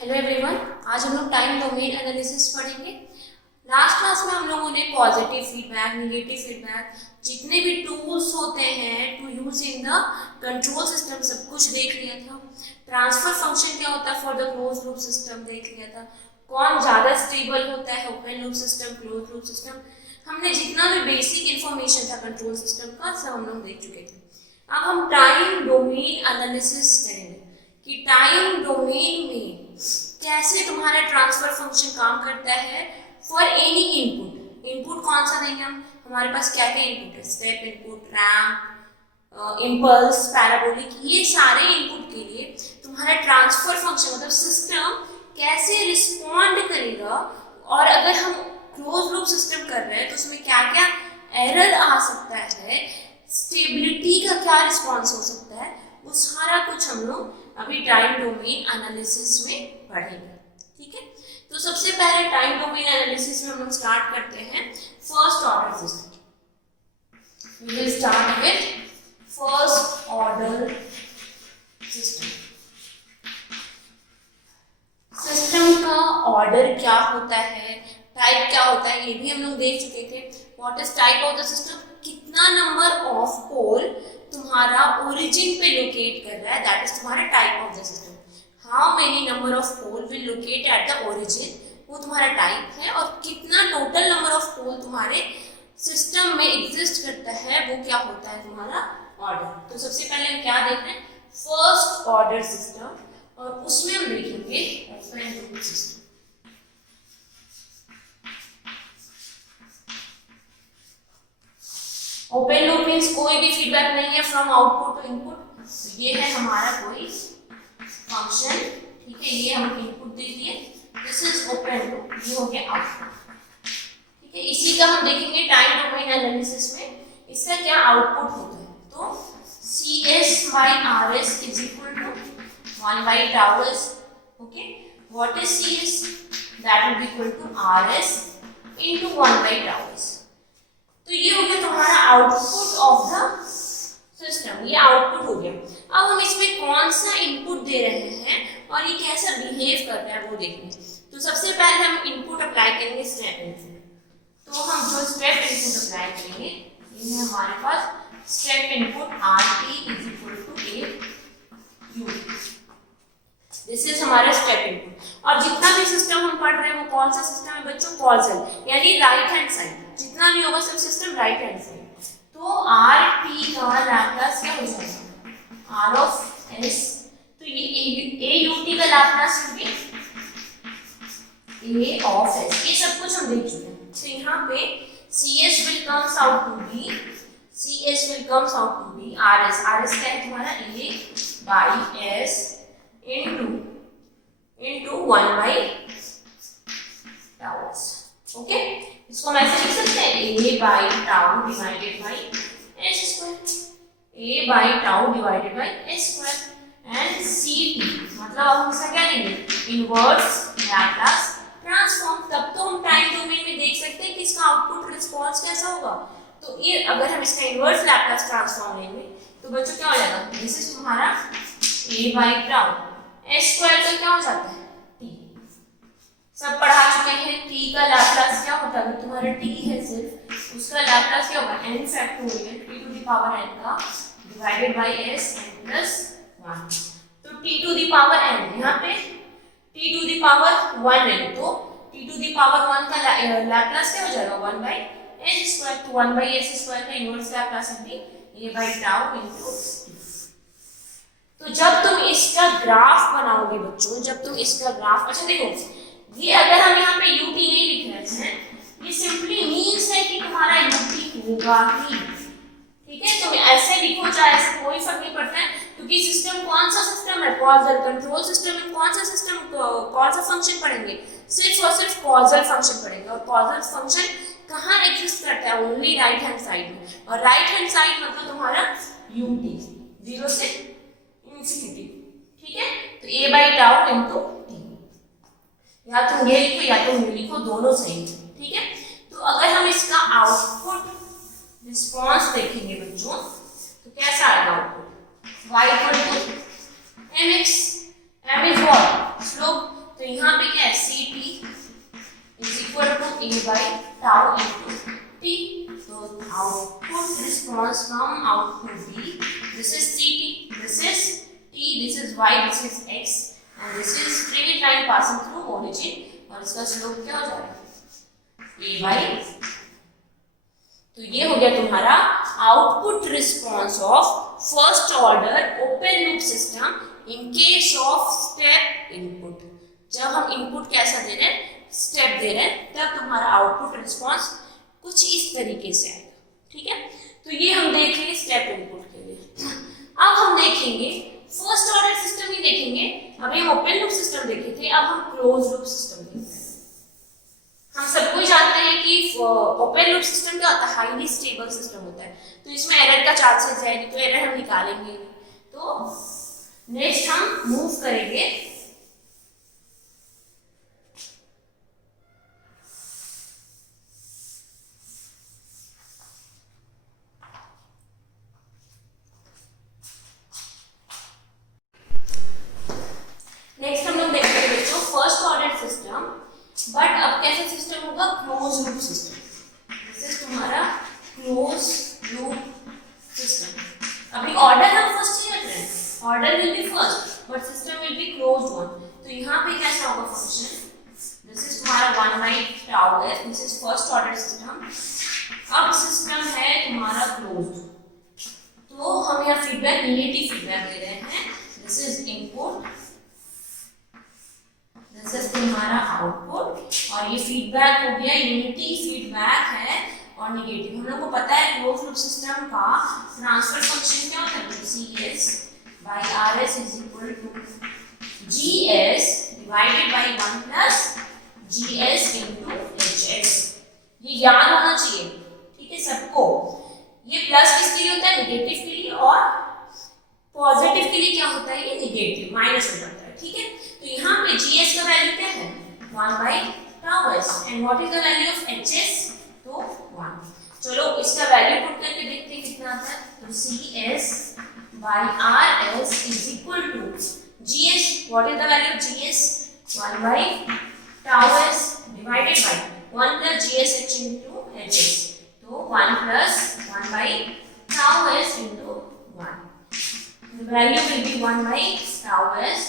Hello everyone, आज हम लोग टाइम डोमेन एनालिसिस पढ़ेंगे। लास्ट क्लास में हम लोगों ने पॉजिटिव फीडबैक, नेगेटिव फीडबैक, जितने भी टूल्स होते हैं to use in the control system सब कुछ देख लिया था। ट्रांसफर फंक्शन क्या होता है for the close loop system देख लिया था। कौन ज़्यादा स्टेबल होता है, open loop system, close loop system. हमने जितना भी बेसिक इंफॉर्मेशन था कंट्रोल सिस्टम का सब हम लोग देख चुके थे। अब हम टाइम डोमेन एनालिसिस करेंगे कि टाइम डोमेन में कैसे तुम्हारा ट्रांसफर फंक्शन काम करता है फॉर एनी इनपुट। इनपुट कौन सा देंगे हम, हमारे पास क्या क्या इनपुट है, step input, ramp, impulse, parabolic, ये सारे इनपुट के लिए तुम्हारा ट्रांसफर फंक्शन मतलब सिस्टम कैसे रिस्पॉन्ड करेगा। और अगर हम क्लोज लूप सिस्टम कर रहे हैं तो उसमें क्या क्या एरर आ सकता है, स्टेबिलिटी का क्या रिस्पॉन्स हो सकता है, वो सारा कुछ हम लोग अभी टाइम डोमेन एनालिसिस में पढ़ेंगे। ठीक है, तो सबसे पहले टाइम डोमेन एनालिसिस में हम लोग स्टार्ट करते हैं first order system. We will start with first order system. System का ऑर्डर क्या होता है, टाइप क्या होता है, ये भी हम लोग देख चुके थे। What is type of the system, कितना नंबर ऑफ पोल तुम्हारा ओरिजिन पे लोकेट कर रहा है, दैट इज तुम्हारा type of the system. How many number of pole will locate at the origin, वो तुम्हारा टाइप है। और कितना टोटल नंबर ऑफ पोल तुम्हारे सिस्टम में एग्जिस्ट करता है, वो क्या होता है तुम्हारा ऑर्डर। तो सबसे पहले हम क्या देख रहे हैं, फर्स्ट ऑर्डर सिस्टम, और उसमें हम देखेंगे open loop system. Open loop means कोई भी फीडबैक नहीं है फ्रॉम आउटपुट टू इनपुट। ये है हमारा कोई फंक्शन, ठीक है, ये हम इनपुट दे दिए, दिस इज ओपन लूप, ये हो गया आउटपुट। ठीक है, इसी का हम देखेंगे टाइम डोमेन एनालिसिस में इसका क्या आउटपुट होता है। तो CS by RS is equal to 1 by tau s. Okay, what is CS? That will be equal to RS into 1 by tau s. तो ये हो गया तुम्हारा आउटपुट ऑफ द सिस्टम, ये आउटपुट हो गया। अब हम इसमें कौन सा इनपुट दे रहे हैं और ये कैसा बिहेव कर रहा है वो देखेंगे। तो सबसे पहले हम इनपुट अप्लाई करेंगे स्टेप इनपुट। तो हम जो स्टेप इनपुट अप्लाई करेंगे ये है हमारे पास step input RT is equal to AU। This is हमारा स्टेप इनपुट। और जितना भी सिस्टम हम पढ़ रहे हैं वो कौन सा सिस्टम है बच्चों, कॉजल, यानी राइट हैंड साइड, जितना भी होगा सब सिस्टम राइट हैंड साइड। तो RT का लैप्लास क्या हो जाएगा, R of S। तो ये AUT का लैप्लास भी A of S, ये सब कुछ हम देख चुके हैं। तो यहाँ पे CS will comes out to be, CS will comes out to be RS, RS क्या है तुम्हारा A by S into 1 by tau s। Okay, इसको हम ऐसे लिख सकते हैं A by tau divided by S square, A by tau divided by S square and CT, मतलब अब हम इसका क्या लेंगे, इनवर्स लैप्लास ट्रांसफॉर्म। तब तो हम टाइम डोमेन में देख सकते हैं कि इसका आउटपुट रिस्पांस कैसा होगा। तो ये अगर हम इसका इनवर्स लैप्लास ट्रांसफॉर्म लेंगे तो बच्चों क्या हो जाएगा, दिस इज तुम्हारा A by tau, S square का क्या हो जाता है T। सब पढ़ा चुके हैं, T का लैप्लास क्या होता है, तुम्हारा T है सिर्फ, उसका लैप्लास क्या होगा n factorial T to the power n का divided by S n plus 1। तो T to the power n, यहाँ पे T to the power 1n, तो T टू द पावर 1 का लैप्लास क्या हो जाएगा 1 बाय S स्क्वायर। तो 1 बाय S स्क्वायर का इनवर्स लैप्लास भी A by tau into T। तो जब तुम इसका ग्राफ बनाओगे बच्चों, जब तुम इसका ग्राफ, अच्छा देखो ये अगर हम यहाँ पे UT नहीं लिख रहे हैं, ये सिंपली मीन्स है कि तुम्हारा UT होगा ही। ठीक है, तुम ऐसे लिखो चाहे ऐसे, कोई फर्क नहीं पड़ता है, क्योंकि सिस्टम कौन सा सिस्टम है, कॉजल कंट्रोल सिस्टम में कौन सा सिस्टम, कौन सा फंक्शन पढ़ेंगे, सिर्फ और सिर्फ कॉजल फंक्शन पढ़ेंगे। और कॉजल फंक्शन कहाँ एग्जिस्ट करता है, ओनली राइट हैंड साइड में। और राइट हैंड साइड मतलब तुम्हारा UT 0 से इंफिनिटी। ठीक है, तो A by tau into T, या तुम ये लिखो या तुम ये लिखो, दोनों सही है। ठीक है, तो अगर हम इसका आउटपुट रिस्पांस देखेंगे बच्चों तो कैसा आएगा output, y equal to mx, m is what, slope. यहाँ पे क्या है c t is equal to a by tau into t. तो output response from out to be, this is c t, this is t, this is y, this is x and this is straight line passing through origin और इसका slope क्या हो जाएगा ए by. तो ये हो गया तुम्हारा output response of first order open loop system in case of step input. जब हम इनपुट कैसा दे रहे हैं, स्टेप दे रहे हैं, तब तुम्हारा आउटपुट रिस्पॉन्स कुछ इस तरीके से आएगा। ठीक है, तो ये हम देख लेंगे स्टेप इनपुट के लिए। अब हम देखेंगे फर्स्ट ऑर्डर सिस्टम ही देखेंगे। अभी हम ओपन लूप सिस्टम देखे थे, अब हम क्लोज लूप सिस्टम देखते हैं। हम सबको जानते हैं कि ओपन लूप सिस्टम क्या होता है, हाईली स्टेबल सिस्टम होता है, तो इसमें एरर का चांसेस है नहीं, तो एरर हम निकालेंगे। तो नेक्स्ट हम मूव करेंगे फर्स्ट ऑर्डर सिस्टम, बट अब कैसा सिस्टम होगा, close loop system. This is तुम्हारा क्लोज लूप सिस्टम। अभी ऑर्डर हम फर्स्ट ही रख रहे हैं, order will be first but system will be closed one. तो यहाँ पे कैसा होगा फंक्शन, दिस इज तुम्हारा 1 बाई टाउ है, this is first order system. अब सिस्टम है तुम्हारा क्लोज्ड, तो हम यहाँ फीडबैक नेगेटिव फीडबैक दे रहे हैं। This is input, this is तुम्हारा आउटपुट और ये फीडबैक हो गया यूनिटी फीडबैक है और नेगेटिव। हम लोग को पता है क्लोज लूप सिस्टम का ट्रांसफर फंक्शन क्या होता है, CS by RS is equal to GS divided by 1 plus GS into HS। ये याद होना चाहिए, ठीक है सबको। ये प्लस किसके लिए होता है, नेगेटिव के लिए, और पॉजिटिव के लिए क्या होता है, ये नेगेटिव माइनस हो जाता है। ठीक है, तो यहाँ पे GS का वैल्यू क्या है 1 by tau s and what is the value of HS, तो 1। चलो इसका वैल्यू पुट करके देखते हैं कितना आता है। तो CS by RS is equal to GS, what is the value of GS, 1 by tau s divided by 1 plus GSH into HS, तो 1 plus 1 by tau s into 1। The value will be 1 by tau s,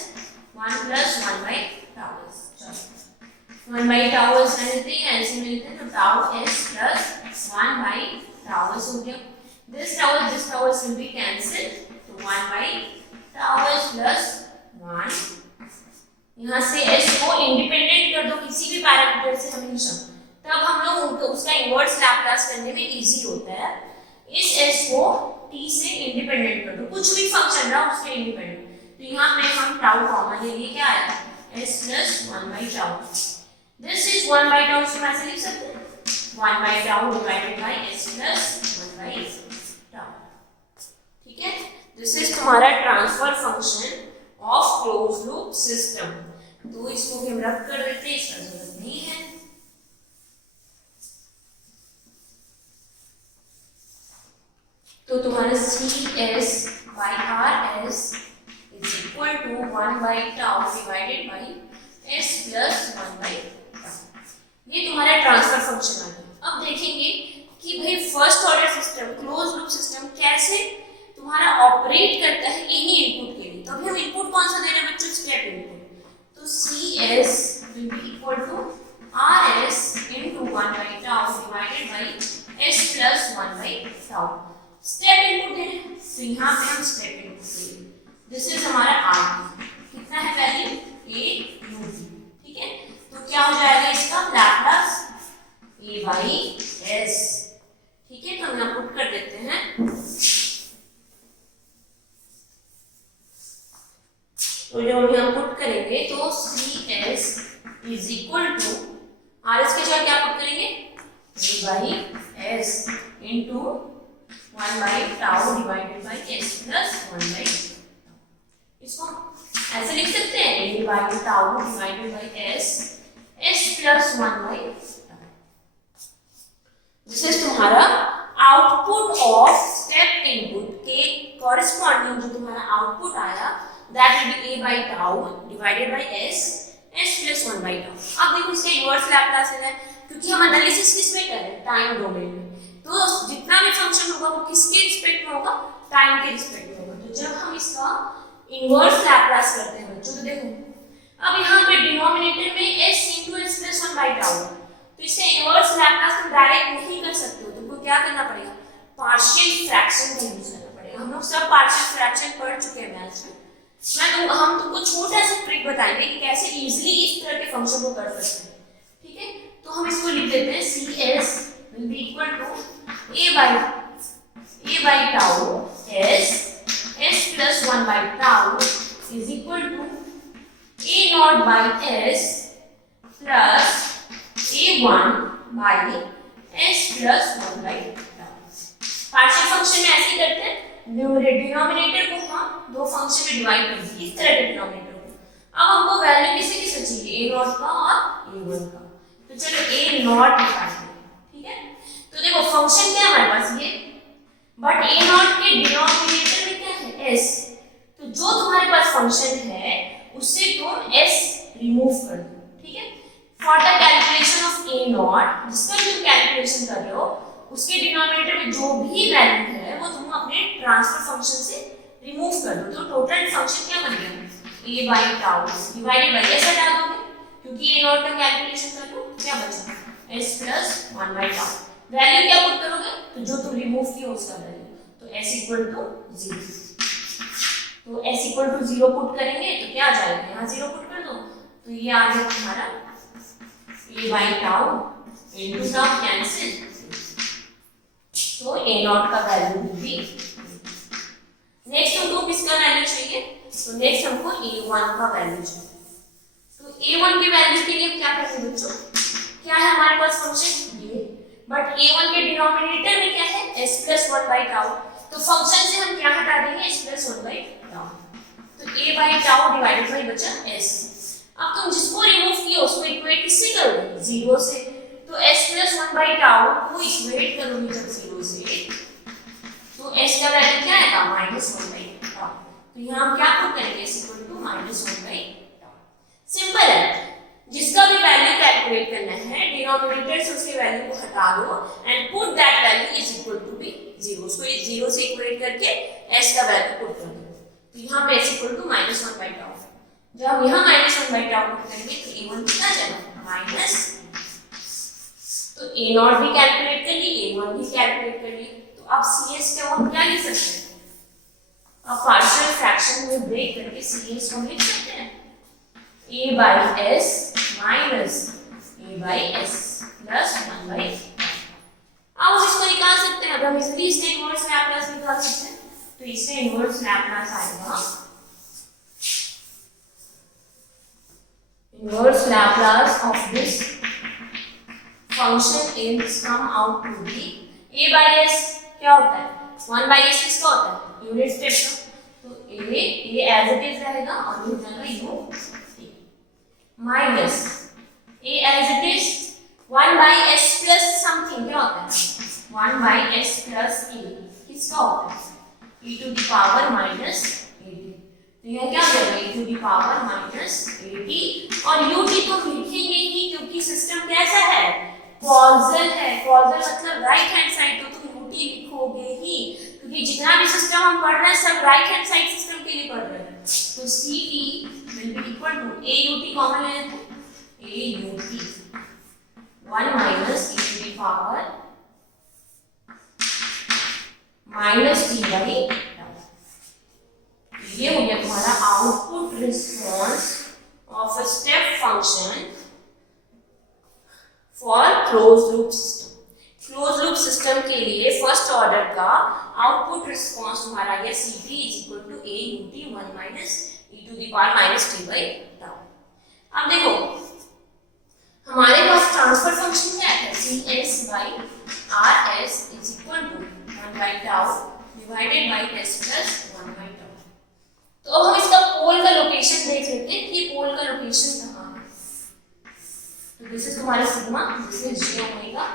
1 plus 1 by tau s। चलो 1 by tau s रहते हैं, ऐसे मिलते हैं, तो tau s plus 1 by tau s हो गया। this tau s will be cancelled, तो 1 by tau s plus 1। यहाँ से s को इंडिपेंडेंट कर दो किसी भी पैरामीटर से हमेशा, तब हम लोग उसका इनवर्स लैप्लास करने में इजी होता है। इस s को t से इंडिपेंडेंट कर दो, कुछ भी फंक्शन रहा उससे इंडिपेंडेंट। तो यहाँ पे हम टाउ कॉमन ले लिए, क्या आया s plus 1 by tau। This is 1 by tau, इसको ऐसे लिख सकते हैं 1 by tau divided by s plus 1 by tau। ठीक है, दिस इज तुम्हारा transfer function of close loop system. तो इसको हम रख कर देते हैं, इसका जरूरत नहीं है। तो तुम्हारा CS by RS is equal to 1 by tau divided by S plus 1 by tau। ये तुम्हारा ट्रांसफर फंक्शन आ गया। अब देखेंगे कि भाई first order system close loop system कैसे तुम्हारा ऑपरेट करता है एनी इनपुट के लिए। तो अभी हम इनपुट कौन सा दे रहे हैं बच्चों, स्टेप इनपुट। तो CS will be equal to RS into 1 by tau divided by S plus 1 by tau। Step input दे रहे हैं, तो यहाँ पे हम स्टेप इनपुट दे रहे हैं। दिस इज हमारा R, कितना है वैल्यू A/U। ठीक है, तो क्या हो जाएगा इसका लैप्लास A by S। ठीक है, तो हम यहाँ पुट कर देते हैं। तो जब हम यहाँ पुट करेंगे तो CS is equal to RS के जगह क्या पुट करेंगे A by S into 1 by tau divided by S plus 1 by tau। इसको ऐसे लिख सकते हैं A by tau divided by S plus 1 by tau। This is तुम्हारा आउटपुट ऑफ स्टेप इनपुट के कॉरेस्पॉन्डिंग जो तुम्हारा आउटपुट आया, that will be A by tau divided by S plus 1 by tau. अब देखो इसका इनवर्स लैप्लास है क्योंकि हम एनालिसिस किस में कर रहे हैं, टाइम डोमेन में। तो जितना भी फंक्शन होगा वो किसके रिस्पेक्ट में होगा, टाइम के रिस्पेक्ट में होगा। तो जब हम इसका इनवर्स लैप्लास करते हैं बच्चों, तो देखो अब यहाँ पे डिनोमिनेटर में s into s plus 1 by tau, तो इससे इनवर्स लैप्लास तुम डायरेक्ट नहीं कर सकते हो, तुमको क्या करना पड़ेगा, पार्शियल फ्रैक्शन का यूज करना पड़ेगा। हम लोग सब पार्शियल फ्रैक्शन पढ़ चुके हैं मैथ्स में। हम तुमको छोटा सा ट्रिक बताएंगे कि कैसे इजीली इस तरह के फंक्शन को कर सकते हैं, ठीक है। तो हम इसको लिख देते हैं cs will be equal to a by tau s plus 1 by tau is equal to a naught by s plus a1 by s plus 1 by tau। Partial function में ऐसे ही करते हैं, डिनोमिनेटर को हम दो फंक्शन में डिवाइड कर दिए इस तरह के डिनोमिनेटर को। अब हमको वैल्यू किससे चाहिए, a नॉट का और a1 का। तो चलो a नॉट निकालते हैं, ठीक है। तो देखो फंक्शन क्या है हमारे पास ये, बट a नॉट के डिनोमिनेटर में क्या है, s। तो जो तुम्हारे पास फंक्शन है उससे तुम s रिमूव कर दो, ठीक है। For the calculation of a not, जिसका तुम कैलकुलेशन कर रहे हो उसके डिनोमिनेटर में जो भी वैल्यू है वो तुम अपने ट्रांसफर फंक्शन से रिमूव कर दो। तो टोटल फंक्शन क्या बन गया, a by tau divided by s हटा दोगे क्योंकि a नॉट का कैलकुलेशन कर लो, क्या बचा s plus 1 by tau। Value क्या पुट करोगे, तो जो तुम रिमूव किया उसका वैल्यू, तो s equal to 0। तो s equal to 0 पुट करेंगे तो क्या आ जाएगा, यहाँ 0 पुट कर दो तो ये आ गया तुम्हारा a by tau into the cancel, तो a नॉट का वैल्यू भी। नेक्स्ट हमको किसका वैल्यू चाहिए, तो नेक्स्ट हमको a1 का वैल्यू चाहिए। तो a1 की वैल्यू के लिए क्या करेंगे बच्चों, क्या है हमारे पास फंक्शन ये, बट a1 के डिनोमिनेटर में क्या है s plus 1 by tau। तो फंक्शन से हम क्या हटा देंगे, s plus 1 by tau। तो a by tau divided by बचा s। अब तुम जिसको रिमूव किया उसको इक्वेट किससे करोगे, 0 से। तो s plus 1 by tau को इक्वेट करोगे जब 0 से, तो s का वैल्यू क्या आएगा, -1 by tau। तो यहाँ हम क्या पुट करेंगे, s equal to -1 by tau। Simple है, जिसका भी वैल्यू कैलकुलेट करना है डिनोमिनेटर से उसके वैल्यू को हटा दो and put that value is equal to be 0। उसको 0 से इक्वेट करके s का वैल्यू पुट कर दो। तो यहाँ पे s equal to -1 by tau। जब हम यहाँ -1 by tau पुट करेंगे तो a1 कितना आ जाएगा, माइनस, तो a नॉट भी कैलकुलेट कर ली, a1 भी कैलकुलेट कर ली। तो अब cs क्या हम क्या लिख सकते हैं, अब पार्शियल फ्रैक्शन में ब्रेक करके cs को लिख सकते हैं a by s minus a by s plus 1 by। अब हम इसको निकाल सकते हैं, अब हम इजीली इसका इनवर्स लैप्लास निकाल सकते हैं। तो इससे इनवर्स लैप्लास आएगा, inverse Laplace of this function is come out to be a by s क्या होता है, 1 by s किसका होता है, यूनिट स्टेप का। तो a एज इट इज रहेगा और ये जाएगा u minus a as it is 1 by s plus something क्या होता है, 1 by s प्लस a किसका होता है, e to the power minus 80। तो यह क्या हो जाएगा, e to the power minus 80। और ut तो लिखेंगे ही क्योंकि सिस्टम कैसा है, कॉजल है। कॉजल मतलब राइट हैंड साइड, तो तुम ut लिखोगे ही क्योंकि जितना भी सिस्टम हम पढ़ रहे हैं सब राइट हैंड साइड सिस्टम के लिए पढ़ रहे हैं। तो ct will be equal to aut common ले लेते हैं, aut 1 minus e to the power minus t by tau। ये हो गया तुम्हारा output response of a step function for close loop system. Close loop system के लिए फर्स्ट ऑर्डर का आउटपुट रिस्पॉन्स तुम्हारा आ गया ct is equal to aut 1 minus e to the power minus t by tau। अब देखो हमारे पास transfer function क्या है, cs by rs is equal to 1 by tau divided by s plus 1 by tau। तो अब हम इसका पोल का लोकेशन देख लेते हैं कि पोल का लोकेशन कहाँ है। तो दिस इज तुम्हारा sigma, this is g omega.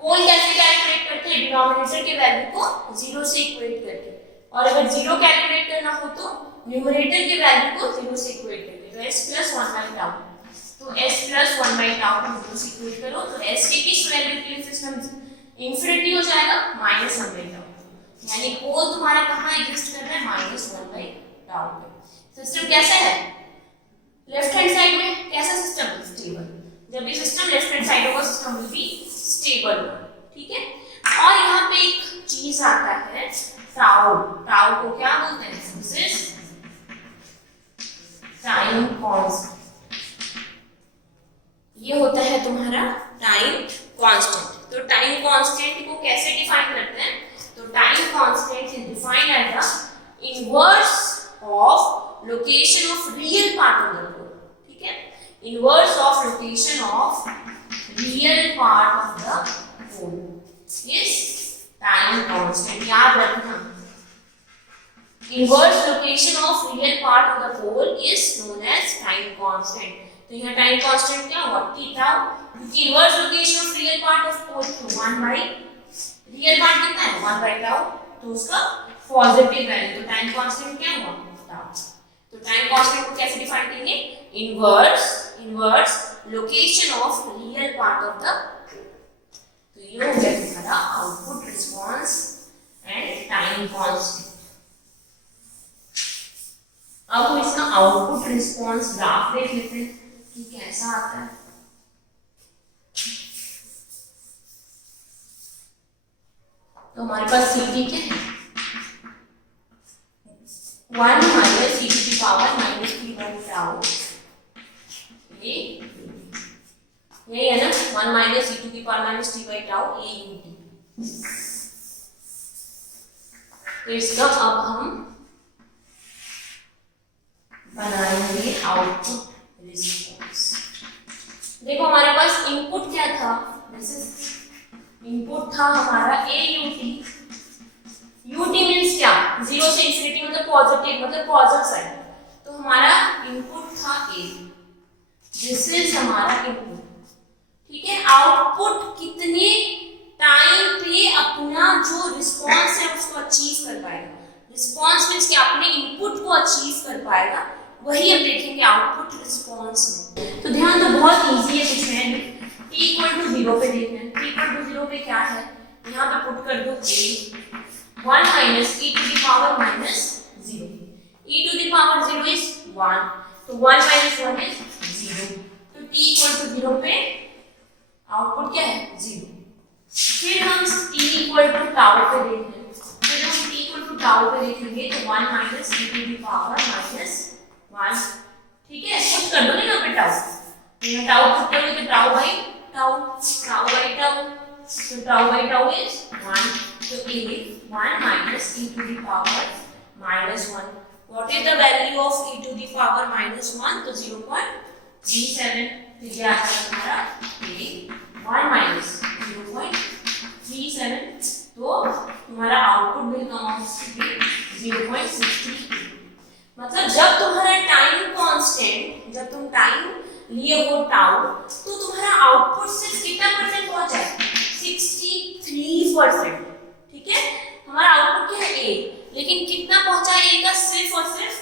Pole कैसे कैलकुलेट करते हैं, डिनोमिनेटर के वैल्यू को 0 से इक्वेट करके, और अगर 0 कैलकुलेट करना हो तो न्यूमरेटर के वैल्यू को 0 से इक्वेट करके। तो s plus 1 by tau, तो s प्लस 1 बाई टाउ को इक्वेट करो तो s के किस वैल्यू के लिए सिस्टम इंफिनिटी हो जाएगा माइनस 1 बाई टाउ, यानी पोल तुम्हारा कहाँ एग्जिस्ट कर रहा है माइनस 1 बाई टाउ पे। सिस्टम कैसा है लेफ्ट हैंड साइड में, कैसा सिस्टम स्टेबल, जब भी सिस्टम लेफ्ट हैंड साइड होगा सिस्टम विल बी स्टेबल, ठीक है। और यहाँ पे एक चीज आता है टाउ, टाउ को क्या बोलते हैं, दिस इज टाइम कांस्टेंट, ये होता है तुम्हारा टाइम कांस्टेंट। तो टाइम कांस्टेंट को कैसे डिफाइन करते हैं, तो time constant is defined as the inverse of location of real part of the pole, ठीक है, inverse of location of real part of the pole is time constant, याद रखना। Inverse location of real part of the pole is known as time constant. तो यहाँ time constant क्या हुआ, t tau, क्योंकि inverse location of real part of pole 1 by real part कितना है 1 by tau, तो उसका पॉजिटिव वैल्यू, तो टाइम कांस्टेंट क्या हुआ टाउ। तो टाइम कांस्टेंट को कैसे डिफाइन करेंगे, inverse location of real part of the pole. तो ये हो गया तुम्हारा output response and time constant. अब हम इसका आउटपुट रिस्पांस ग्राफ देख लेते हैं कि कैसा आता है। तो हमारे पास ct क्या है 1 minus e to the power minus 3 by tau, यही है ना 1 minus e to the power minus 3 by tau ए यू टी। तो इसका अब हम बनाएंगे आउटपुट रिस्पांस। देखो हमारे पास इनपुट क्या था, इनपुट था हमारा a you t, u t means क्या, 0 से इंफिनिटी मतलब पॉजिटिव, मतलब पॉजिटिव साइड। तो हमारा इनपुट था ए, दिस इज हमारा इनपुट, ठीक है। आउटपुट कितने टाइम पे अपना जो रिस्पांस है उसको अचीव कर पाएगा, रिस्पांस मीन्स कि अपने इनपुट को अचीव कर पाएगा, वही हम देखेंगे आउटपुट रिस्पांस में। तो ध्यान दो बहुत इजी है, कुछ है नहीं, t इक्वल टू 0 पे देखना है, t इक्वल टू 0 पे क्या है, यहाँ पे पुट कर दो a 1 minus e to the power minus 0, e to the power 0 is 1, तो 1 माइनस 1 इज 0, तो t इक्वल टू 0 पे आउटपुट क्या है 0। फिर हम t इक्वल टू टाउ पे देखते हैं, फिर हम t इक्वल टू टाउ पे देखेंगे तो 1 minus e to the power minus 1, ठीक है, पुट कर दो ना यहाँ पे टाउ, यहाँ टाउ पुट करोगे तो tau by tau, tau by tau, तो टाउ बाई टाउ इज 1, तो a 1 minus e to the power minus 1, what is the value of e to the power minus 1, तो 0.37, तो ये आता है हमारा a 1 माइनस 0.37, तो तुम्हारा output will come out to be 0.63। मतलब जब तुम्हारा टाइम कांस्टेंट, जब तुम टाइम लिए हो टाउ, तो तुम्हारा आउटपुट सिर्फ कितना परसेंट पहुंचा है 63%, ठीक है। हमारा आउटपुट क्या है a, लेकिन कितना पहुंचा है a का सिर्फ और सिर्फ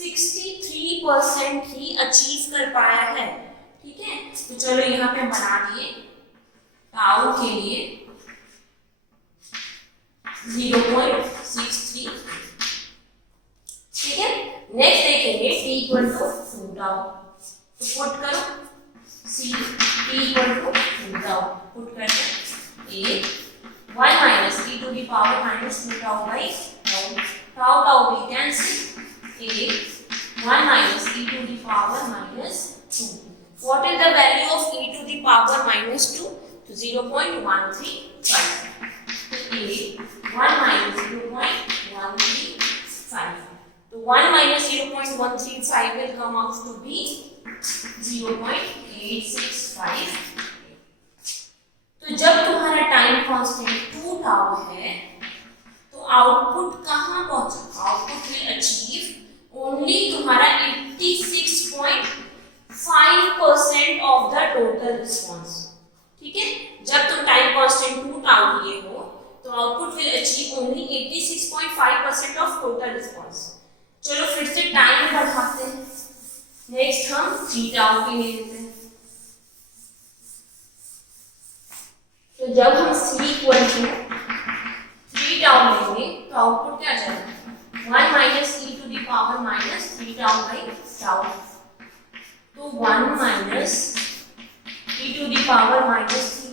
63% ही अचीव कर पाया है, ठीक है। तो चलो यहाँ पे बना दिए टाउ के लिए 0.63, ठीक है। नेक्स्ट देखेंगे t इक्वल टू 2 टाउ, तो पुट करो c t equal to 2 tau, put करते a 1 minus e to the power minus 2 tau by tau, tau tau भी cancel, a 1 minus e to the power minus 2, what is the value of e to the power minus 2, तो 0.135, तो a 1 minus 0.135, तो 1 minus 0.135 will come out to be 0.865। तो जब तुम्हारा time constant 2 tau है, तो output कहाँ पहुंचा, आउटपुट विल अचीव ओनली तुम्हारा 86.5% ऑफ द टोटल रिस्पांस, ठीक है। जब तुम टाइम कांस्टेंट 2 टाउ लिए हो, तो output will achieve only 86.5% of total response. चलो फिर से टाइम बढ़ाते हैं, नेक्स्ट हम 3 टाउ के लिए लेते हैं, तो जब हम c इक्वल टू 3 टाउ लेंगे तो आउटपुट क्या जाएगा 1 minus e to the power minus 3 tau by tau. तो 1 minus e to the power minus 3,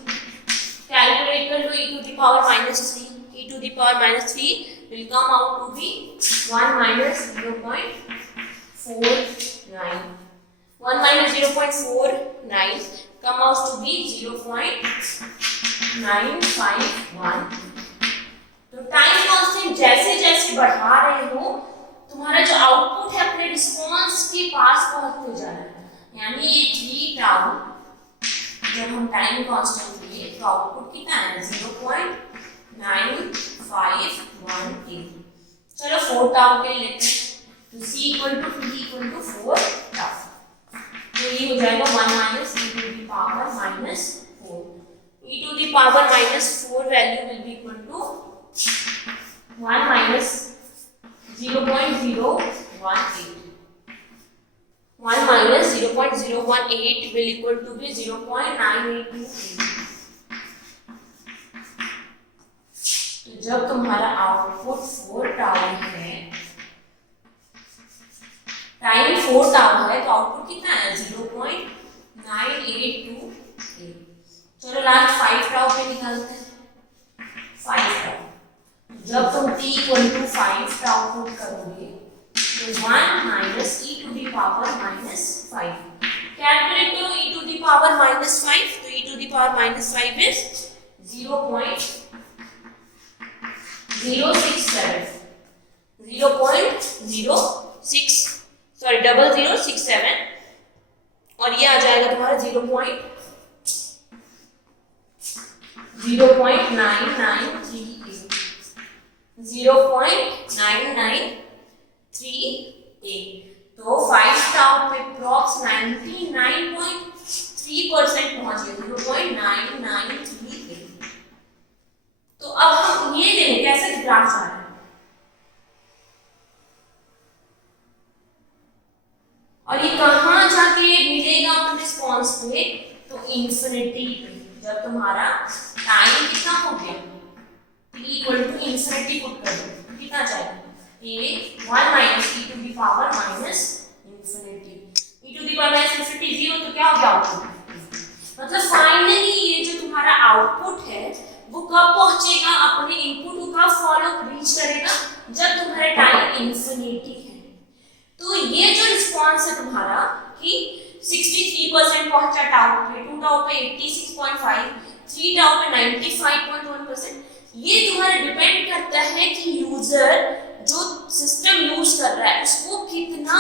calculate कर लो e to the power minus 3, e to the power minus 3 will come out to be 1 minus 0.49. 1 minus 0.49 come out to be 0.951. तो time constant जैसे जैसे बढ़ा रहे हो तुम्हारा जो आउटपुट है अपने रिस्पॉन्स के पास पहुंचते जा रहा है, यानी ये 3 टाउ जब हम टाइम कांस्टेंट लिए तो आउटपुट कितना है 0.9518। चलो 4 टाउ के लेते हैं तो c इक्वल टू 4 टाउ, तो ये हो जाएगा 1 minus e to the power minus 4। e to the power minus 4 value will be equal to 1 minus 0.018। 1 minus 0.018 will equal to be 0.9828। तो जब तुम्हारा आउटपुट 4 टाउ है, टाइम 4 टाउ है, तो आउटपुट कितना है 0.9828। चलो लास्ट 5 टाउ पे निकालते हैं। 5 टाउ जब तुम t equal to 5 tau put करोगे तो 1 minus e to the power minus 5, calculate करो e to the power minus 5, तो e to the power minus 5 is 0067 और ये आ जाएगा तुम्हारा 0.9938। तो 5 टाउ पे अप्रॉक्स 99.3% पहुंच गए, 0.9938। तो अब हम ये देखें कैसे ग्राफ जा रहा है, और ये कहां जाके मिलेगा अपन रिस्पॉन्स पे, तो इंफिनिटी पे। जब तुम्हारा टाइम कितना हो गया t equal to infinity put कर दो, कितना चाहिए ये 1 minus e to the power minus infinity, e to the power minus infinity 0, तो क्या हो गया आउटपुट। मतलब फाइनली ये जो तुम्हारा आउटपुट है वो कब पहुंचेगा, अपने इनपुट को कब फॉलो रीच करेगा, जब तुम्हारा टाइम इंफिनिटी है। तो ये जो रिस्पॉन्स है तुम्हारा कि 63% पहुंचा टाउ पे, 2 टाउ पे 86.5, 3 टाउ पे 95.1%, ये तुम्हारा डिपेंड करता है कि यूजर जो सिस्टम यूज कर रहा है उसको कितना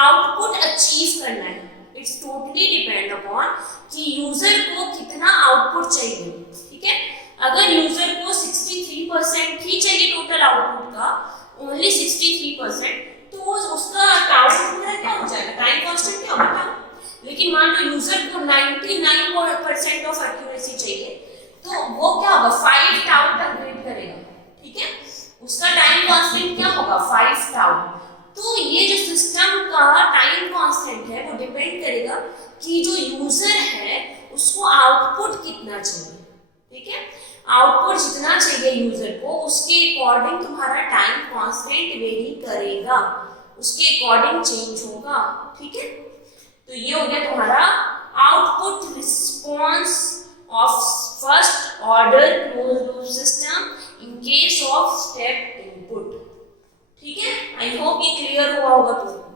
आउटपुट अचीव करना है। इट्स टोटली डिपेंड अपॉन कि यूजर को कितना आउटपुट चाहिए। ठीक है, अगर यूजर को 63% ही चाहिए टोटल आउटपुट का, ओनली 63%, तो उसका आउटपुट क्या हो जाएगा, टाइम कांस्टेंट क्या होगा। लेकिन मान लो यूजर को 99% ऑफ एक्यूरेसी चाहिए, तो वो क्या होगा 5 टाउ तक वेट करेगा। ठीक है, उसका टाइम कांस्टेंट क्या होगा 5 टाउ। तो ये जो सिस्टम का टाइम कांस्टेंट है वो डिपेंड करेगा कि जो यूजर है उसको आउटपुट कितना चाहिए। ठीक है, आउटपुट जितना चाहिए यूजर को उसके अकॉर्डिंग तुम्हारा टाइम कांस्टेंट वेरी करेगा, उसके अकॉर्डिंग चेंज होगा। ठीक है, तो ये हो गया तुम्हारा output response of first order closed loop system in case of step input. ठीक है, आई होप ये क्लियर हुआ होगा तुम्हें।